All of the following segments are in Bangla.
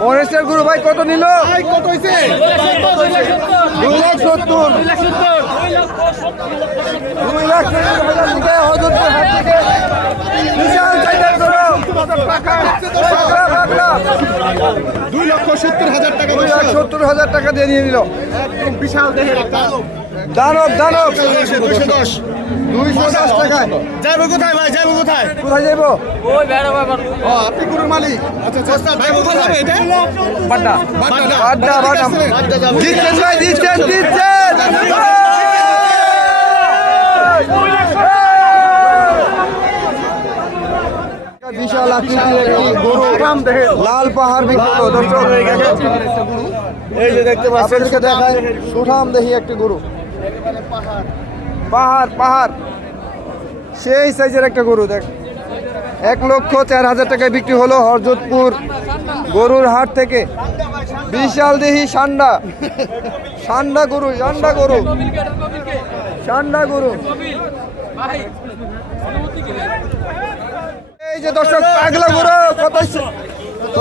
মহেশের গুরু ভাই কত নিল? কত হয়েছে দুই লাখ সত্তর। দুই লাখ। দুই লক্ষ সত্তর হাজার টাকা দুই লাখ সত্তর হাজার টাকা দিয়ে নিয়ে নিল। বিশাল দেহের দানব দানব দুইশো দশ। দুইশো দশ টাকায়। যাইবো কোথায় ভাই? যাইবো কোথায়? কোথায় যাব ও আপনি গরুর মালিক। আচ্ছা আচ্ছা। ভাই কোথায়? যাবে এটা বাড্ডা বাড্ডা। বাড্ডা। বাড্ডা ভাই বিশাল আকৃতির গরু। লাল পাহাড় বিখ্যাত দর্শক। এই যে দেখতে আপনাদেরকে দেখায় সুঠাম। দেখি একটি গরু। পাহাড় পাহাড় পাহাড় সেই সাইজের একটা গরু দেখ এক লক্ষ চার হাজার টাকায় বিক্রি হলো হরজতপুর গরুর হাট থেকে বিশাল দেহি সান্ডা সান্ডা গরু সান্ডা গরু সান্ডা গরু এই যে দর্শক পাগলা গরু কত? কত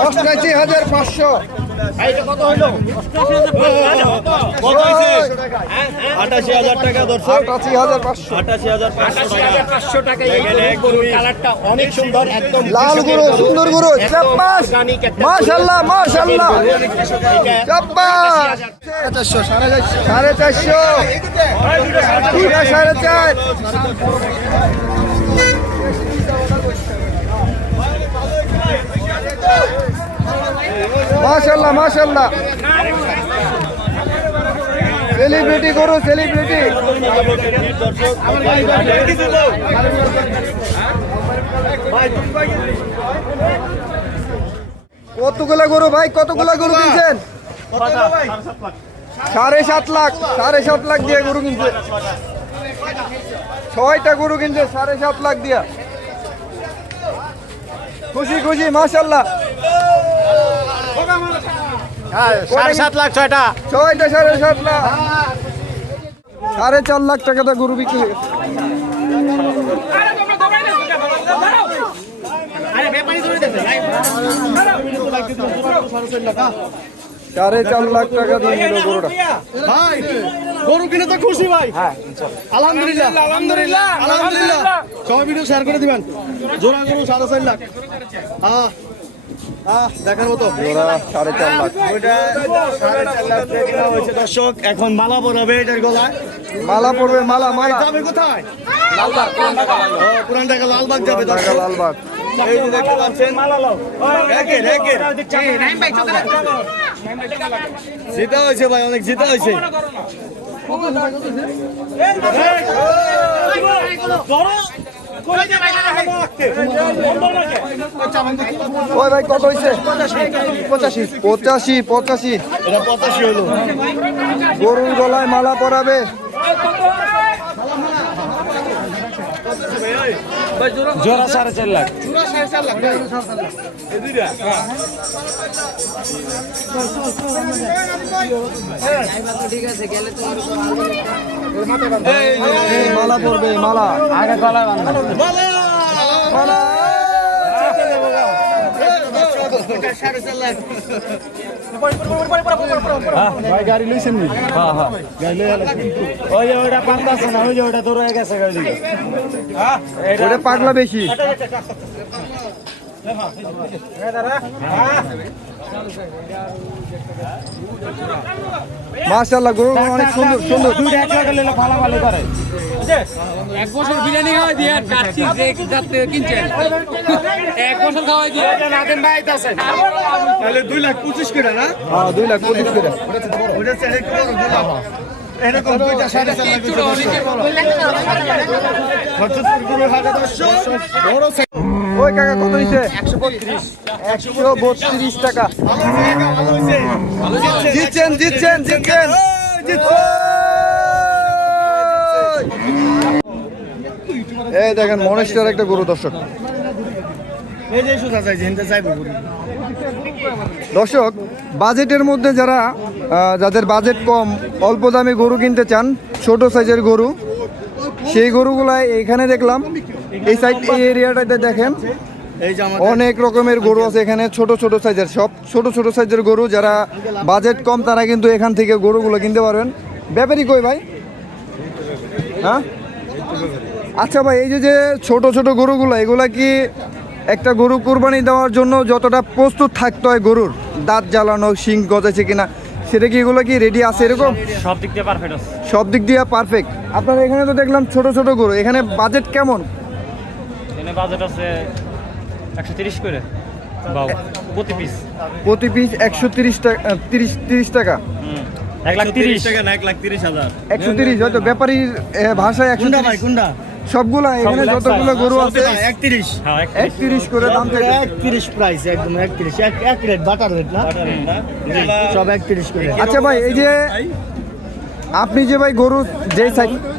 অষ্টাশি হাজার পাঁচশো আটাশি হাজার টাকা দর্শক। আটাশি হাজার পাঁচশো আটাশি হাজার পাঁচশো টাকা কালারটা অনেক সুন্দর একদম লাল গরু। সুন্দর গরু মাশাল্লাহ মাশাল্লাহ চারশো সাড়ে চারশো। সাড়ে চার। মাশাল্লাহ মাশাল্লাহ সেলিব্রিটি গরু সেলিব্রিটি কতগুলা গরু ভাই? কতগুলা গরু কিনছেন? সাড়ে সাত লাখ, সাড়ে সাত লাখ দিয়ে গরু কিনছে। ছয়টা গরু কিনছে, সাড়ে সাত লাখ দিয়া। খুশি খুশি মাশাল্লাহ সাড়ে সাত লাখ ছয়টা। ছয়টা সাড়ে সাত লাখ। সাড়ে চার লাখ টাকাটা গরু বিক্রি হয়ে সাড়ে চার লাখ টাকা দিয়ে নিল গরুটা। ভাই গরু কিনে তো খুশি ভাই। আলহামদুলিল্লাহ আলহামদুলিল্লাহ আলহামদুলিল্লাহ। সবাই ভিডিও শেয়ার করে দিবেন। জোড়া গরু সাড়ে ছয় লাখ। হ্যাঁ হ্যাঁ দেখার মতো সাড়ে চার লাখ ওইটা সাড়ে চার লাখ কেনা হয়েছে দর্শক এখন মালা এটার গলায় মালা পড়বে মালা মালা যাবে কোথায় ও, পুরান ঢাকা লালবাগ যাবে দর্শক লালবাগ এই যে দেখতে পাচ্ছেন একের একের জিতা হয়েছে ভাই অনেক জিতা হয়েছে ওই ভাই কত হয়েছে পঁচাশি। পঁচাশি। পঁচাশি এটা পঁচাশি হলো। গরুর গলায় মালা পরাবে। জোড়া সাড়ে চার লাখ। মালা পড়বে মালা। আগে গলায় মালা। ভাই গাড়ি লইছেন নি হ্যাঁ হ্যাঁ ওই ওটা পান্তাছে না ওই যে ওটা দূর হয়ে গেছে গাড়ি ওটা পাগলা বেশি। মাশাল্লাহ গরু অনেক সুন্দর সুন্দর। দুইটা এক লাখ নিলে ফালাফালি করে। এক বছর বিরিয়ানি খাওয়াই দিয়ে কাচ্চি যাতে কিনছেন। এক বছর খাওয়াই দিয়ে। নাদেন ভাই আছে তাহলে দুই লাখ পঁচিশ করে না? হ্যাঁ দুই লাখ পঁচিশ করে। ওটা চাই একটু বড় দুই লাখ। এরকম দুইটা সাড়ে চার লাখ খরচপুর গুরু হাটে দর্শক বড় ওই কাকা কত একশো বত্রিশ। টাকা। জিতছেন জিতছেন জিতছেন। এই দেখেন মনেশ্বর একটা গরু দর্শক। দর্শক বাজেটের মধ্যে যারা যাদের বাজেট কম অল্প দামে গরু কিনতে চান ছোট সাইজের গরু সেই গরুগুলাই এখানে দেখলাম। এই সাইড এই এরিয়াটাতে দেখেন এই যে আমাদের অনেক রকমের গরু আছে এখানে ছোট ছোট সাইজের সব ছোট ছোট সাইজের গরু যারা বাজেট কম তারা কিন্তু এখান থেকে গরুগুলো কিনতে পারবেন। ব্যাপারই কই ভাই? হ্যাঁ? আচ্ছা ভাই এই যে যে ছোট ছোট গরুগুলো এগুলা কি একটা গরু কুরবানি দেওয়ার জন্য যতটা প্রস্তুত থাকতে হয় গরুর? দাঁত জ্বালানো শিং গজাছে কিনা সেটা কি এগুলো কি রেডি আছে এরকম? সব দিক দিয়ে পারফেক্ট আছে। সব দিক দিয়ে পারফেক্ট আপনার এখানে তো দেখলাম ছোট ছোট গরু এখানে বাজেট কেমন? এখানে বাজেট আছে একশো তিরিশ করে। বাউ প্রতি পিস প্রতি পিস একশো তিরিশ টাকা তিরিশ তিরিশ টাকা। এক লাখ তিরিশ একশো তিরিশ হয়তো ব্যাপারীর ভাষায় একশো ভাই সবগুলা এখানে যতগুলো গরু আছে একত্রিশ। হ্যাঁ একত্রিশ। করে দাম থেকে একত্রিশ প্রাইস একদম একত্রিশ। এক এক রেট বাটার রেট না? সব একত্রিশ করে। আচ্ছা ভাই এই যে আপনি যে ভাই গরু যে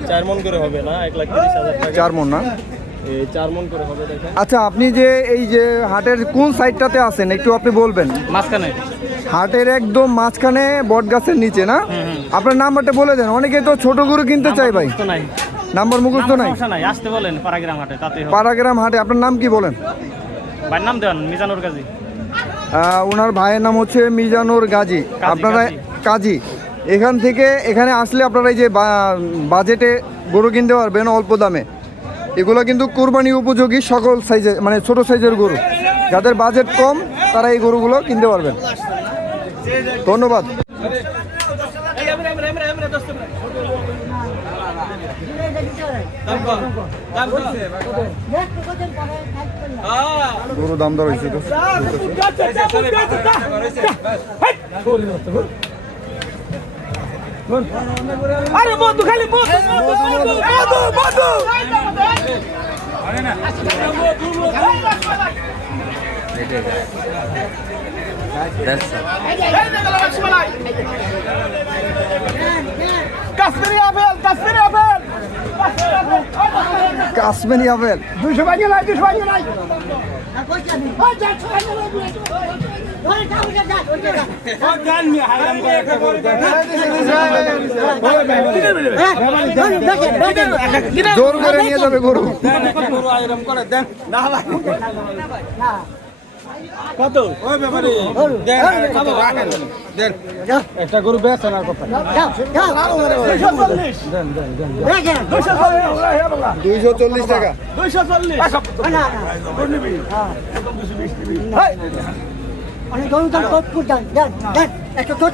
চার মন করে হবে না? এক লাখ তিরিশ হাজার টাকা। চার মন না? আচ্ছা আপনি যে এই যে হাটের কোন সাইডটাতে আছেন একটু আপনি বলবেন? মাঝখানে। হাটের একদম মাঝখানে বট গাছের নিচে না? আপনার নাম্বারটা বলে দেন অনেকে তো ছোট গরু কিনতে চাই ভাই। নাম্বার মুখস্থ নাই? আসতে বলেন পারাগ্রাম হাটে তাতে হবে। পাড়াগ্রাম হাটে আপনার নাম কি বলেন? ভাইয়ের নাম দেন মিজানুর আহ, ওনার ভাইয়ের নাম হচ্ছে মিজানুর গাজী। আপনারা কাজী। এখান থেকে এখানে আসলে আপনারা এই যে বাজেটে গরু কিনতে পারবেন অল্প দামে। এগুলো কিন্তু কোরবানি উপযোগী সকল সাইজের মানে ছোট সাইজের গরু যাদের বাজেট কম তারা এই গরুগুলো কিনতে পারবেন ধন্যবাদ গরু দাম দর হয়েছে আরে মধু খালি মধু মধু মধু মধু Kashmiri apple Kashmiri apple. Kashmiri apple. দুশো বাজে নাই দুশো বাজে নাই। জোর করে নিয়ে যাবে গরু। একটা গরু বেচ আনার কথা দুশো চল্লিশ দুশো চল্লিশ দুইশো চল্লিশ টাকা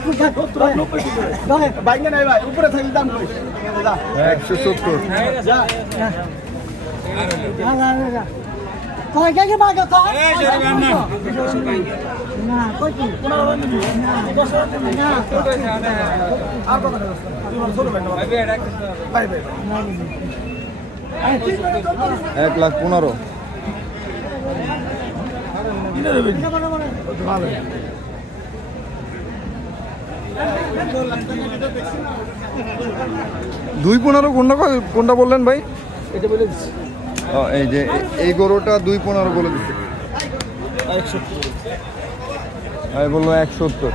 দুশো চল্লিশ বাইকে নাই ভাই উপরে থাকলে দাম একশো সত্তর। এক লাখ পনেরো। দুই পনেরো কোনটা কোনটা বললেন ভাই? এটা বলে দিচ্ছি। ও, এই যে এই গরুটা দুই পনেরো বলে দিচ্ছে। একশো আমি বলল এক সত্তর।